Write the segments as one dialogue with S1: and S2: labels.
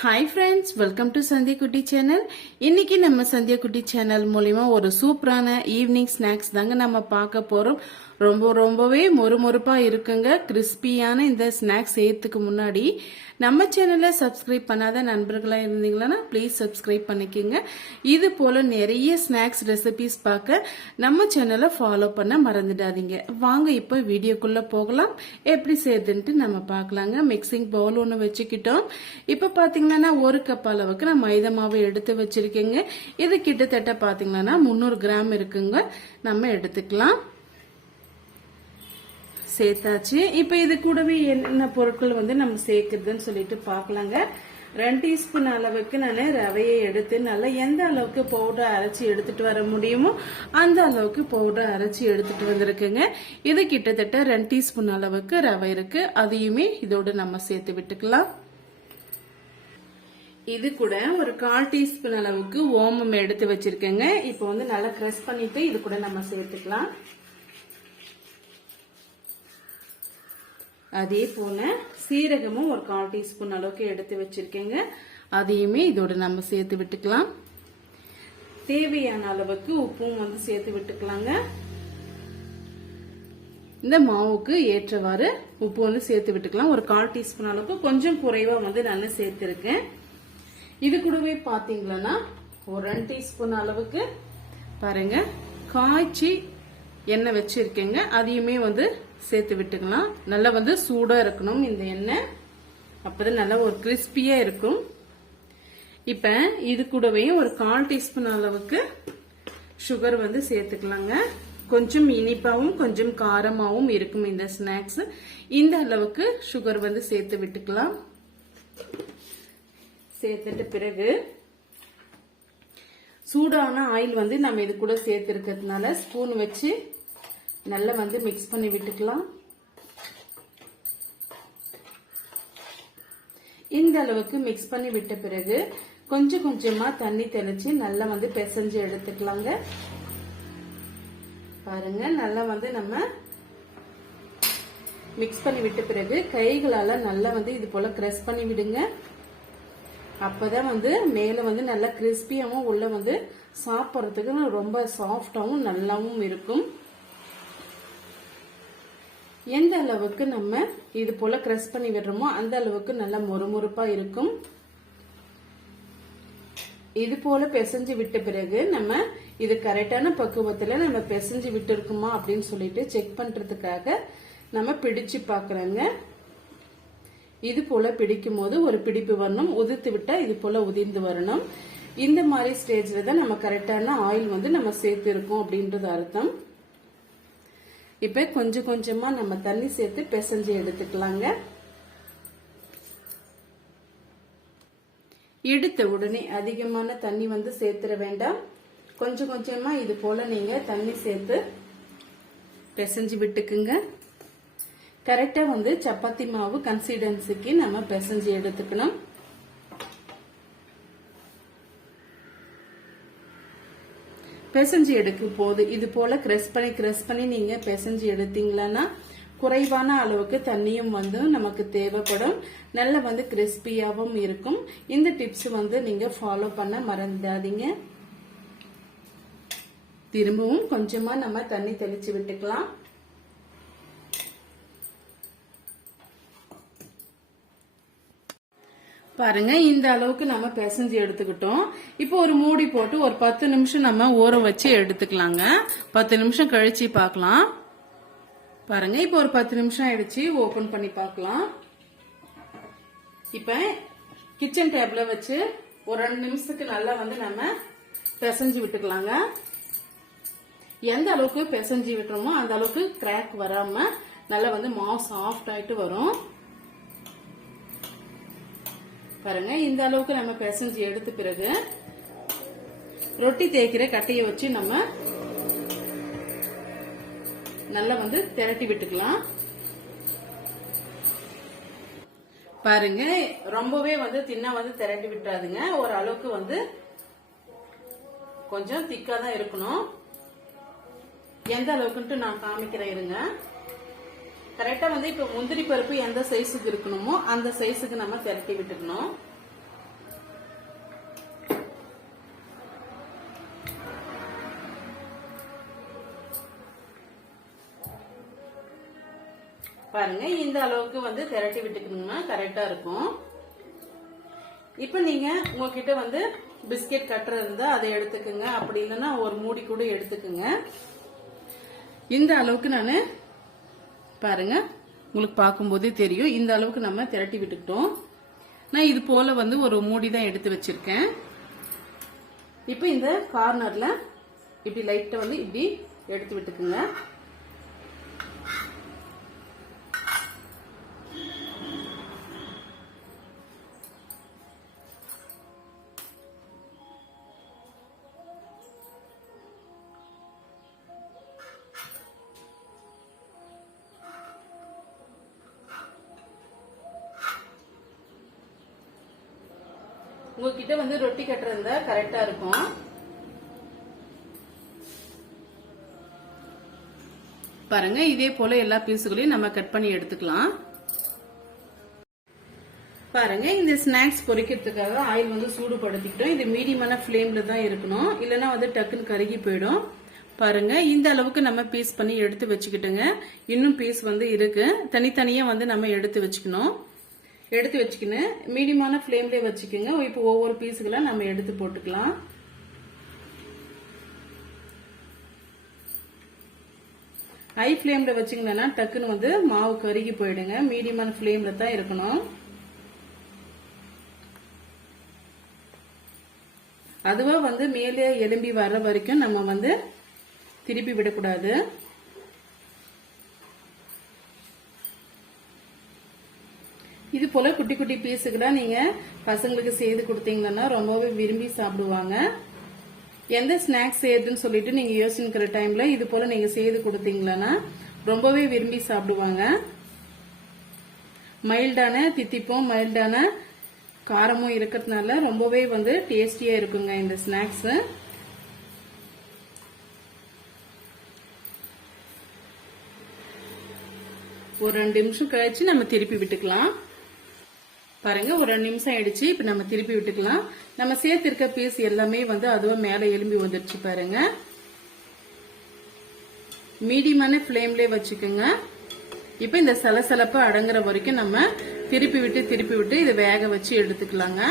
S1: Hi friends welcome to Sandhya Kutti channel இன்னைக்கு நம்ம சந்தியா குட்டி சேனல் மூலிமா ஒரு சூப்பரான ஈவினிங் ஸ்நாக்ஸ் தாங்க நம்ம பார்க்க போறோம். ரொம்ப ரொம்பவே மொறுமொறுப்பா இருக்குங்க. கிறிஸ்பியான இந்த ஸ்நாக்ஸ் செய்யறதுக்கு முன்னாடி நம்ம சேனலை சப்ஸ்கிரைப் பண்ணாத நண்பர்களாக இருந்தீங்களன்னா ப்ளீஸ் சப்ஸ்கிரைப் பண்ணிக்கோங்க. இது போல நிறைய ஸ்நாக்ஸ் ரெசிபிஸ் பார்க்க நம்ம சேனலை ஃபாலோ பண்ண மறந்துடாதீங்க. வாங்க இப்போ வீடியோக்குள்ளே போகலாம். எப்படி செய்யுதுன்ட்டு நம்ம பார்க்கலாங்க. மிக்சிங் பவுல் ஒன்று வச்சுக்கிட்டோம். இப்போ பார்த்தீங்கன்னா ஒரு கப் அளவுக்கு நான் மைதா மாவு எடுத்து வச்சிருக்கேங்க. இது கிட்டத்தட்ட பார்த்தீங்கன்னா முந்நூறு கிராம் இருக்குங்க. நம்ம எடுத்துக்கலாம். சேர்த்தாச்சு. இப்போ இது கூடவே என்னென்ன பொருட்கள் வந்து நம்ம சேர்க்குறதுன்னு சொல்லிட்டு பார்க்கலாங்க ரெண்டு டீஸ்பூன் அளவுக்கு நான் ரவையை எடுத்து நல்லா எந்த அளவுக்கு பவுடர் அரைச்சி எடுத்துட்டு வர முடியுமோ அந்த அளவுக்கு பவுடர் அரைச்சி எடுத்துட்டு வந்திருக்குங்க. இது கிட்டத்தட்ட ரெண்டு டீஸ்பூன் அளவுக்கு ரவை இருக்கு. அதையுமே இதோட நம்ம சேர்த்து விட்டுக்கலாம். இது கூட ஒரு கால் டீஸ்பூன் அளவுக்கு ஓமம் எடுத்து வச்சிருக்கேங்க. இப்போ வந்து நல்லா க்ரஷ் பண்ணிட்டு இது கூட நம்ம சேர்த்துக்கலாம். அதே போல சீரகமும் ஒரு கால் டீஸ்பூன் அளவுக்கு எடுத்து வச்சிருக்கேங்க. அதையுமே இதோட நம்ம சேர்த்து விட்டுக்கலாம். தேவையான அளவுக்கு உப்பும் வந்து சேர்த்து விட்டுக்கலாங்க. இந்த மாவுக்கு ஏற்றவாறு உப்பு வந்து சேர்த்து விட்டுக்கலாம். ஒரு கால் டீஸ்பூன் அளவுக்கு கொஞ்சம் குறைவா வந்து நான் சேர்த்திருக்கேன். இது கூடவே பாத்தீங்களன்னா ஒரு ரெண்டு டீஸ்பூன் அளவுக்கு பாருங்க காய்ச்சி எண்ணெய் வச்சிருக்கேங்க. அதையுமே வந்து சேர்த்து விட்டுக்கலாம். நல்லா வந்து சூடாக இருக்கணும் இந்த எண்ணெய். அப்போதான் நல்லா ஒரு கிறிஸ்பியாக இருக்கும். இப்போ இது கூடவே ஒரு கால் டீஸ்பூன் அளவுக்கு சுகர் வந்து சேர்த்துக்கலாங்க. கொஞ்சம் இனிப்பாகவும் கொஞ்சம் காரமாகவும் இருக்கும் இந்த ஸ்நாக்ஸ் இந்த அளவுக்கு சுகர் வந்து சேர்த்து விட்டுக்கலாம். சேர்த்துட்டு பிறகு சூடான ஆயில் வந்து நம்ம இது கூட சேர்த்து இருக்கிறதுனால ஸ்பூன் வச்சு நல்லா வந்து மிக்ஸ் பண்ணி விட்டுக்கலாம். இந்த அளவுக்கு மிக்ஸ் பண்ணி விட்ட பிறகு கொஞ்சம் கொஞ்சமா தண்ணி தெளிச்சு நல்லா வந்து பிசைஞ்சு எடுத்துக்கலாங்க. பாருங்க நல்லா வந்து நம்ம மிக்ஸ் பண்ணி விட்ட பிறகு கைகளால நல்லா வந்து இது போல கிரஸ் பண்ணி விடுங்க. அப்பதான் வந்து மேல வந்து நல்லா கிறிஸ்பியாவும் உள்ள வந்து சாப்பிட்றதுக்கு ரொம்ப சாஃப்டாவும் நல்லாவும் இருக்கும். எந்த அளவுக்கு நம்ம இது போல கிரஸ் பண்ணி விடுறோமோ அந்த அளவுக்கு நல்லா மொறுமொறுப்பா இருக்கும். இது போல பிசைஞ்சு விட்ட பிறகு நம்ம இது கரெக்டான பக்குவத்துல நம்ம பிசைஞ்சு விட்டு இருக்குமா அப்படின்னு சொல்லிட்டு செக் பண்றதுக்காக நம்ம பிடிச்சு பார்க்குறோங்க. இது போல பிடிக்கும் போது ஒரு பிடிப்பு வரணும். உதிர்த்து விட்டா இது போல உதிர்ந்து வரணும். இந்த மாதிரி ஸ்டேஜ்ல தான் நம்ம கரெக்டான ஆயில் வந்து நம்ம சேர்த்து இருக்கோம் அப்படின்றது அர்த்தம். இப்ப கொஞ்சம் கொஞ்சமா நம்ம தண்ணி சேர்த்து பிசைஞ்சு எடுத்துக்கலாங்க. எடுத்த உடனே அதிகமான தண்ணி வந்து சேர்த்துட வேண்டாம். கொஞ்சம் கொஞ்சமா இது போல நீங்க தண்ணி சேர்த்து பிசைஞ்சு விட்டுக்குங்க. கரெக்டா வந்து சப்பாத்தி மாவு கன்சிஸ்டன்சிக்கு நம்ம பிசைஞ்சு எடுத்துக்கணும். பிசைஞ்சு எடுக்கும் போது இது போல கிரஸ் பண்ணி கிரஸ் பண்ணி நீங்க பிசைஞ்சு எடுத்தீங்களன்னா குறைவான அளவுக்கு தண்ணியும் வந்து நமக்கு தேவைப்படும். நல்ல வந்து கிறிஸ்பியாவும் இருக்கும். இந்த டிப்ஸ் வந்து நீங்க ஃபாலோ பண்ண மறந்துடாதீங்க. திரும்பவும் கொஞ்சமா நம்ம தண்ணி தெளிச்சு விட்டுக்கலாம். பாருங்க இந்த அளவுக்கு நம்ம பிசைஞ்சு எடுத்துக்கிட்டோம். இப்போ ஒரு மூடி போட்டு ஒரு பத்து நிமிஷம் நம்ம ஊற வச்சு எடுத்துக்கலாங்க. பத்து நிமிஷம் கழிச்சு பார்க்கலாம். பாருங்க இப்போ ஒரு பத்து நிமிஷம் ஆயிடுச்சு. ஓபன் பண்ணி பார்க்கலாம். இப்ப கிச்சன் டேபிள வச்சு ஒரு ரெண்டு நிமிஷத்துக்கு நல்லா வந்து நம்ம பிசைஞ்சு விட்டுக்கலாங்க. எந்த அளவுக்கு பிசைஞ்சு விட்டுறோமோ அந்த அளவுக்கு கிராக் வராம நல்லா வந்து மாவு சாஃப்ட் ஆயிட்டு வரும். பாருங்க இந்த அளவுக்கு நம்ம பிசைஞ்சு எடுத்த பிறகு ரொட்டி தேய்க்கிற கட்டையை வச்சு நம்ம நல்லா வந்து திரட்டி விட்டுக்கலாம். பாருங்க ரொம்பவே வந்து தின்னா வந்து திரட்டி விட்டாதுங்க. ஒரு அளவுக்கு வந்து கொஞ்சம் திக்கா தான் இருக்கணும். எந்த அளவுக்குன்ட்டு நான் காமிக்கிறேன் இருங்க. கரெக்டாக வந்து இப்போ முந்திரி பருப்பு எந்த சைஸுக்கு இருக்கணுமோ அந்த சைஸுக்கு நம்ம திரட்டி விட்டுக்கணும். பாருங்க இந்த அளவுக்கு வந்து திரட்டி விட்டுக்கணும்னா கரெக்டாக இருக்கும். இப்போ நீங்கள் உங்ககிட்ட வந்து பிஸ்கெட் கட்டுறது இருந்தால் அதை எடுத்துக்கோங்க. அப்படி இல்லைன்னா ஒரு மூடி கூட எடுத்துக்கோங்க. இந்த அளவுக்கு நான் பாருங்க. உங்களுக்கு பார்க்கும்போதே தெரியும். இந்த அளவுக்கு நம்ம திரட்டி விட்டுக்கிட்டோம். நான் இது போல வந்து ஒரு மூடி தான் எடுத்து வச்சிருக்கேன். இப்போ இந்த கார்னர்ல இப்படி லைட்டை வந்து இப்படி எடுத்து விட்டுக்குங்க. உங்ககிட்ட வந்து ரொட்டி கட்டுறது கரெக்டா இருக்கும். பாருங்க இதே போல எல்லா பீஸுகளையும் நம்ம கட் பண்ணி எடுத்துக்கலாம். பாருங்க இந்த ஸ்நாக்ஸ் பொரிக்கிறதுக்காக ஆயில் வந்து சூடுபடுத்திக்கிட்டோம். இது மீடியமான ஃப்ளேம்ல தான் இருக்கணும். இல்லைன்னா வந்து டக்குன்னு கருகி போயிடும். பாருங்க இந்த அளவுக்கு நம்ம பீஸ் பண்ணி எடுத்து வச்சுக்கிட்டுங்க. இன்னும் பீஸ் வந்து இருக்கு. தனித்தனியா வந்து நம்ம எடுத்து வச்சுக்கணும். எடுத்து வச்சுக்கின்னு மீடியமான ஃப்ளேம்லேயே வச்சுக்கோங்க. இப்போ ஒவ்வொரு பீஸுகளா நம்ம எடுத்து போட்டுக்கலாம். ஹை ஃப்ளேம்ல வச்சிங்கன்னா டக்குன்னு வந்து மாவு கருகி போயிடுங்க. மீடியமான ஃப்ளேம்ல தான் இருக்கணும். அதுவா வந்து மேலே எலும்பி வர்ற வரைக்கும் நம்ம வந்து திருப்பி விடக்கூடாது. போல குட்டி குட்டி பீஸுகளா நீங்க பசங்களுக்கு செய்து கொடுத்தீங்கன்னா ரொம்பவே விரும்பி சாப்பிடுவாங்க. எந்த ஸ்நாக்ஸ் செய்யறதுன்னு சொல்லிட்டு நீங்க யோசிக்கிற டைம்ல இது போல நீங்க செய்து கொடுத்தீங்கன்னா ரொம்பவே விரும்பி சாப்பிடுவாங்க. மைல்டான தித்திப்பும் மைல்டான காரமும் இருக்கிறதுனால ரொம்பவே வந்து டேஸ்டியா இருக்குங்க இந்த ஸ்நாக்ஸ் ஒரு ரெண்டு நிமிஷம் கழிச்சு நம்ம திருப்பி விட்டுக்கலாம். பாருங்க ஒரு ரெண்டு நிமிஷம் ஆயிடுச்சு. இப்ப நம்ம திருப்பி விட்டுக்கலாம். நம்ம சேர்த்திருக்க பீஸ் எல்லாமே வந்து அதுவும் மேல எலும்பி வந்துருச்சு பாருங்க. மீடியமான ஃப்ளேம்லயே வச்சுக்கோங்க. இப்ப இந்த சலசலப்பு அடங்குற வரைக்கும் நம்ம திருப்பி விட்டு திருப்பி விட்டு இதை வேக வச்சு எடுத்துக்கலாங்க.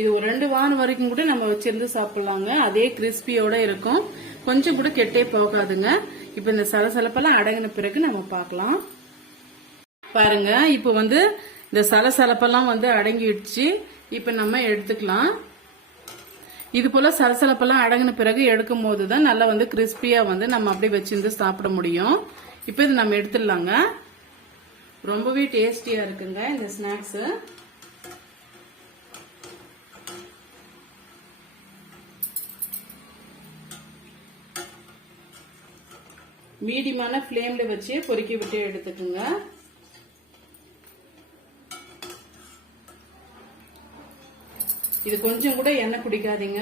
S1: இது ஒரு ரெண்டு வாரம் வரைக்கும் கூட நம்ம வச்சிருந்து சாப்பிடலாங்க. அதே கிறிஸ்பியோட இருக்கும். கொஞ்சம் கூட கெட்டே போகாதுங்க. இப்ப இந்த சலசலப்பெல்லாம் அடங்கின பிறகு நம்ம பார்க்கலாம். பாருங்க இப்ப வந்து இந்த சலசலப்பெல்லாம் வந்து அடங்கிடுச்சு. இப்ப நம்ம எடுத்துக்கலாம். இது போல சலசலப்பெல்லாம் அடங்கின பிறகு எடுக்கும் போது தான் நல்லா வந்து கிறிஸ்பியா வந்து நம்ம அப்படியே வச்சிருந்து சாப்பிட முடியும். இப்போ இது நம்ம எடுத்துடலாங்க. ரொம்பவே டேஸ்டியா இருக்குங்க இந்த ஸ்நாக்ஸ் மீடியமான ஃப்ளேமில் வச்சு பொறுக்கி விட்டு எடுத்துக்கோங்க. இது கொஞ்சம் கூட எண்ணெய் குடிக்காதீங்க.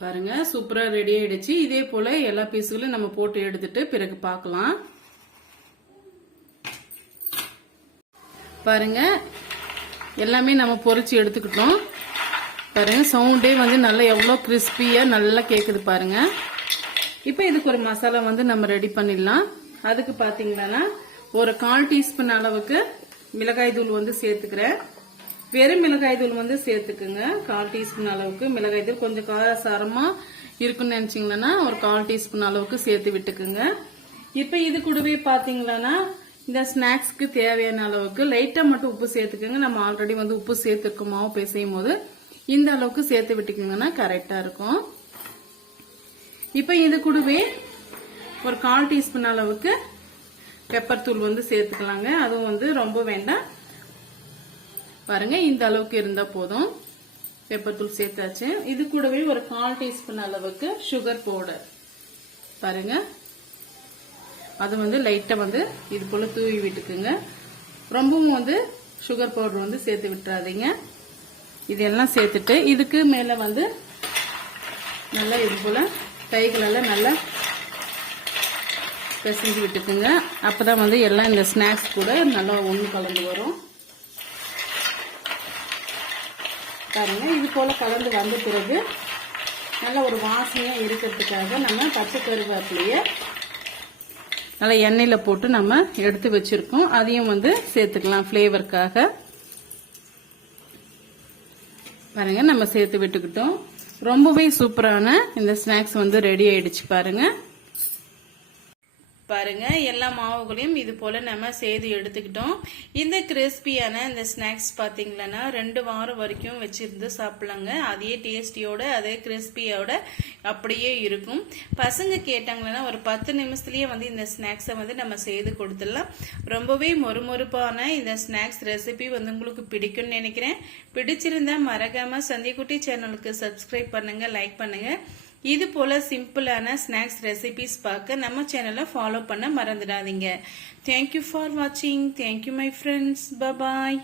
S1: பாருங்க சூப்பரா ரெடி ஆயிடுச்சு. இதே போல எல்லா பீஸுகளும் நம்ம போட்டு எடுத்துட்டு பிறகு பார்க்கலாம். பாருங்க எல்லாமே நம்ம பொறிச்சு எடுத்துக்கிட்டோம். பாருங்க சவுண்டே வந்து நல்லா எவ்வளோ கிறிஸ்பியாக நல்லா கேட்குது பாருங்க. இப்போ இதுக்கு ஒரு மசாலா வந்து நம்ம ரெடி பண்ணிடலாம். அதுக்கு பார்த்தீங்கன்னா ஒரு கால் டீஸ்பூன் அளவுக்கு மிளகாய் தூள் வந்து சேர்த்துக்கிறேன். வெறும் மிளகாய் தூள் வந்து சேர்த்துக்குங்க. கால் டீஸ்பூன் அளவுக்கு மிளகாய் தூள் கொஞ்சம் காரசாரமாக இருக்குன்னு நினச்சிங்கன்னா ஒரு கால் டீஸ்பூன் அளவுக்கு சேர்த்து விட்டுக்குங்க. இப்போ இது கூடவே பாத்தீங்கன்னா இந்த ஸ்நாக்ஸ்க்கு தேவையான அளவுக்கு லைட்டாக மட்டும் உப்பு சேர்த்துக்கோங்க. நம்ம ஆல்ரெடி வந்து உப்பு சேர்த்துருக்கோமாவும் பேசையும் போது. இந்த அளவுக்கு சேர்த்து விட்டுக்கிங்கன்னா கரெக்டா இருக்கும். இப்போ இது கூடவே ஒரு கால் டீஸ்பூன் அளவுக்கு பெப்பர் தூள் வந்து சேர்த்துக்கலாங்க. அதுவும் வந்து ரொம்ப வேண்டாம். பாருங்க இந்த அளவுக்கு இருந்தா போதும். பெப்பர் தூள் சேர்த்தாச்சு. இது கூடவே ஒரு கால் டீஸ்பூன் அளவுக்கு சுகர் பவுடர் பாருங்க. அது வந்து லைட்டா வந்து இது போல தூவி விட்டுக்குங்க. ரொம்பவும் வந்து சுகர் பவுடர் வந்து சேர்த்து விட்டுறாதீங்க. இதெல்லாம் சேர்த்துட்டு இதுக்கு மேல வந்து நல்லா இது போல் கைகளெல்லாம் நல்லா பிசைஞ்சு விட்டுக்குங்க. அப்பதான் வந்து எல்லாம் இந்த ஸ்நாக்ஸ் கூட நல்லா ஒன்று கலந்து வரும். பாருங்க இது போல கலந்து வந்த பிறகு நல்ல ஒரு வாசனையாக இருக்கிறதுக்காக நம்ம பச்சை கருவேப்பிலைய நல்லா எண்ணெயில் போட்டு நம்ம எடுத்து வச்சுருக்கோம். அதையும் வந்து சேர்த்துக்கலாம் ஃப்ளேவருக்காக பாருங்க நம்ம சேர்த்து விட்டுக்கிட்டோம். ரொம்பவே சூப்பரான இந்த ஸ்நாக்ஸ் வந்து ரெடி ஆயிடுச்சு பாருங்க. பாருங்க எல்லா மாவுகளையும் இது போல நம்ம செய்து எடுத்துக்கிட்டோம். இந்த கிறிஸ்பியான இந்த ஸ்நாக்ஸ் பாத்தீங்களன்னா ரெண்டு வாரம் வரைக்கும் வச்சிருந்து சாப்பிடலாங்க. அதே டேஸ்டியோட அதே கிறிஸ்பியோட அப்படியே இருக்கும். பசங்க கேட்டாங்கன்னா ஒரு பத்து நிமிஷத்துலயே வந்து இந்த ஸ்நாக்ஸை வந்து நம்ம செய்து கொடுத்துடலாம். ரொம்பவே மொறுமொறுப்பான இந்த ஸ்நாக்ஸ் ரெசிபி வந்து உங்களுக்கு பிடிக்கும்னு நினைக்கிறேன். பிடிச்சிருந்தா மறக்காம சந்தியக்குட்டி சேனலுக்கு சப்ஸ்கிரைப் பண்ணுங்க லைக் பண்ணுங்க. இது போல சிம்பிளான ஸ்நாக்ஸ் ரெசிபிஸ் பார்க்க நம்ம சேனலை ஃபாலோ பண்ண மறந்துடாதீங்க. தேங்க்யூ ஃபார் வாட்சிங் thank you my friends bye bye